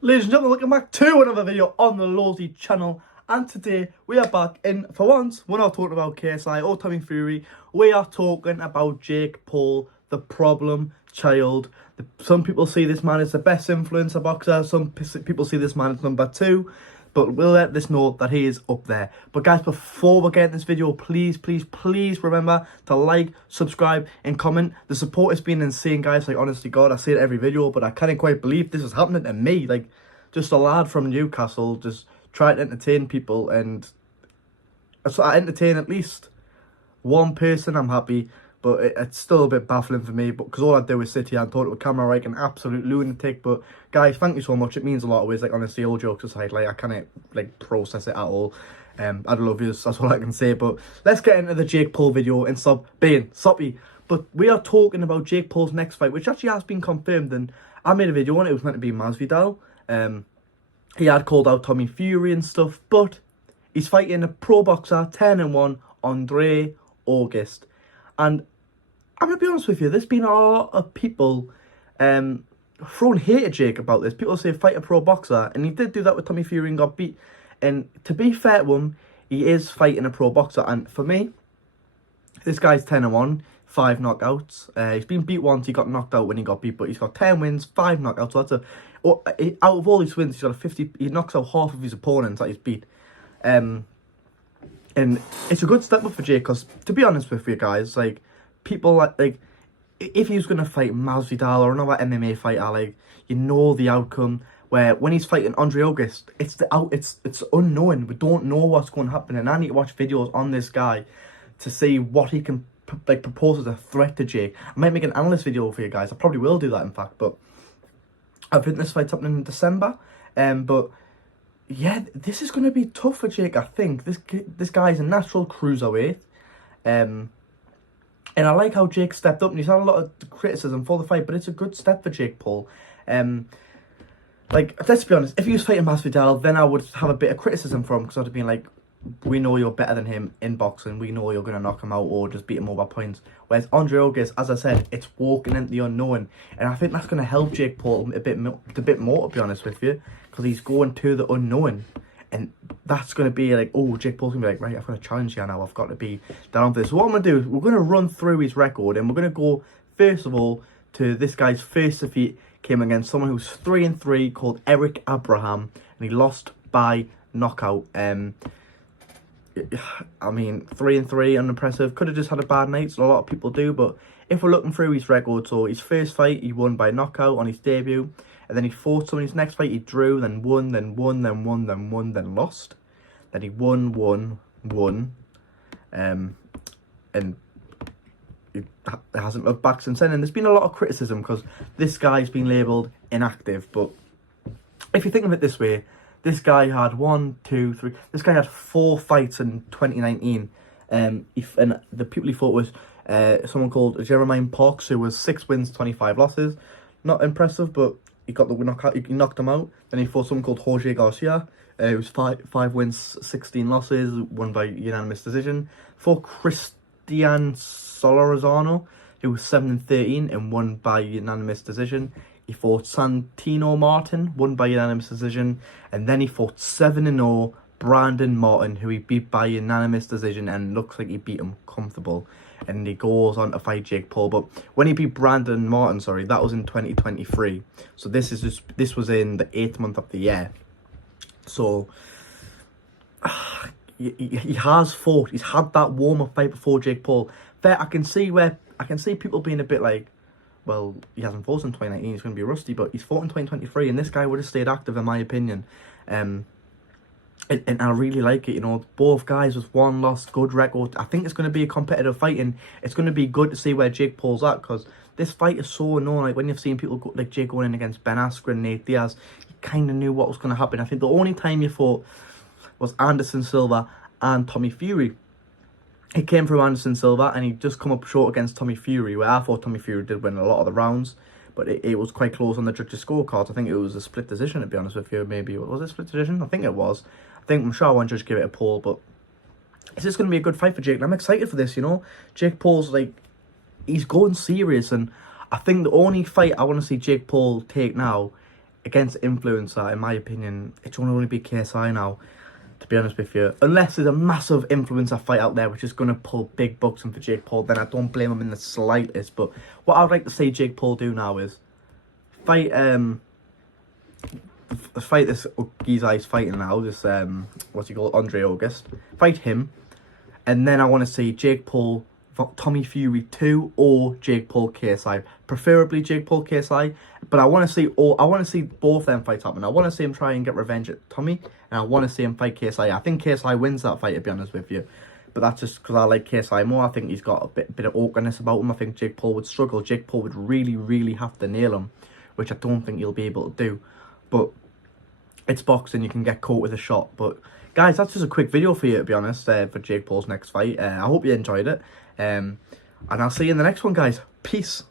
Ladies and gentlemen, welcome back to another video on the Lawsy channel. And today we are back in, for once, we're not talking about KSI or Tommy Fury. We are talking about Jake Paul, the problem child. Some people see this man as the best influencer boxer. Some people see this man as number 2. But we'll let this know that he is up there. But guys, before we get in this video, please remember to like, subscribe, and comment. The support has been insane, guys. Like, honestly, God, I say it every video, but I can't quite believe this is happening to me. Like, just a lad from Newcastle, just trying to entertain people, and so I entertain at least one person. I'm happy. But it's still a bit baffling for me, because all I do is sit here and talk to a camera like an absolute lunatic. But guys, thank you so much. It means a lot of ways. Like, honestly, all jokes aside, like, I can't like process it at all. I love you. That's all I can say. But let's get into the Jake Paul video and stop being soppy. But we are talking about Jake Paul's next fight, which actually has been confirmed. And I made a video on it. It was meant to be Masvidal. He had called out Tommy Fury and stuff, but he's fighting a pro boxer, 10-1, Andre August. And I'm going to be honest with you, there's been a lot of people throwing hate at Jake about this. People say fight a pro boxer, and he did do that with Tommy Fury and got beat. And to be fair to him, he is fighting a pro boxer. And for me, this guy's 10-1, 5 knockouts. He's been beat once, he got knocked out when he got beat, but he's got 10 wins, 5 knockouts. So that's out of all his wins, he's got a 50, he knocks out half of his opponents that he's beat. And it's a good step up for Jake, because to be honest with you guys, like, people like if he was going to fight Masvidal or another MMA fighter, like, you know the outcome. Where when he's fighting Andre August, it's unknown. We don't know what's going to happen, and I need to watch videos on this guy to see what he can propose as a threat to Jake. I might make an analyst video for you guys. I probably will do that, in fact. But I think this fight's happening in December. But yeah, this is going to be tough for Jake. I think this guy's a natural cruiserweight. And I like how Jake stepped up, and he's had a lot of criticism for the fight, but it's a good step for Jake Paul. Like, let's be honest, if he was fighting Masvidal, then I would have a bit of criticism for him, because I'd have been like, we know you're better than him in boxing, we know you're going to knock him out or just beat him over points. Whereas Andre August, as I said, it's walking into the unknown, and I think that's going to help Jake Paul a bit more, to be honest with you, because he's going to the unknown. And that's going to be like, oh, Jake Paul's going to be like, right, I've got a challenge here now. I've got to be down for this. So what I'm going to do is we're going to run through his record. And we're going to go, first of all, to this guy's first defeat. Came against someone who's 3-3 called Eric Abraham. And he lost by knockout. I mean, 3-3, unimpressive. Could have just had a bad night, so a lot of people do. But if we're looking through his record, so his first fight, he won by knockout on his debut. And then he fought someone. His next fight, he drew, then won, then won, then won, then won, then lost. Then he won. And he hasn't looked back since then. And there's been a lot of criticism because this guy's been labelled inactive. But if you think of it this way, this guy had 3. This guy had 4 fights in 2019. And the people he fought was someone called Jeremiah Parks, who was 6 wins, 25 losses. Not impressive, but he got the knockout. He knocked him out. Then he fought someone called Jorge Garcia. It was 5 wins, 16 losses, won by unanimous decision. For Christian Solorzano, who was 7-13 and won by unanimous decision. He fought Santino Martin, won by unanimous decision. And then he fought 7-0 Brandon Martin, who he beat by unanimous decision, and looks like he beat him comfortable. And he goes on to fight Jake Paul. But when he beat Brandon Martin, sorry, that was in 2023. So this was in the 8th month of the year. So he has fought. He's had that warm-up fight before Jake Paul. I can see people being a bit like, well, he hasn't fought in 2019. He's going to be rusty, but he's fought in 2023, and this guy would have stayed active, in my opinion. And I really like it, you know, both guys with 1 loss, good record. I think it's going to be a competitive fight, and it's going to be good to see where Jake Paul's at, because this fight is so unknown. Like, when you've seen people like Jake going in against Ben Askren, Nate Diaz, you kind of knew what was going to happen. I think the only time you fought was Anderson Silva and Tommy Fury. He came through Anderson Silva, and he just come up short against Tommy Fury, where I thought Tommy Fury did win a lot of the rounds. But it was quite close on the judges' scorecards. I think it was a split decision, to be honest with you. Maybe, was it a split decision? I think it was. I'm sure one judge gave it a Paul, but it's just going to be a good fight for Jake. And I'm excited for this, you know. Jake Paul's, like, he's going serious. And I think the only fight I want to see Jake Paul take now against influencer, in my opinion, it's going to only be KSI now, to be honest with you. Unless there's a massive influencer fight out there which is going to pull big bucks in for Jake Paul, then I don't blame him in the slightest. But what I'd like to see Jake Paul do now is fight this geezer he's fighting now, this what's he called, Andre August. Fight him, and then I want to see Jake Paul, Tommy Fury 2, or Jake Paul KSI. Preferably Jake Paul KSI, but I want to see both them fights happen. I want to see him try and get revenge at Tommy, and I want to see him fight KSI. I think KSI wins that fight, to be honest with you, but that's just because I like KSI more. I think he's got a bit of awkwardness about him. I think Jake Paul would struggle. Jake Paul would really have to nail him, which I don't think he'll be able to do. But it's boxing, you can get caught with a shot. But guys, that's just a quick video for you, to be honest, for Jake Paul's next fight. I hope you enjoyed it. And I'll see you in the next one, guys. Peace.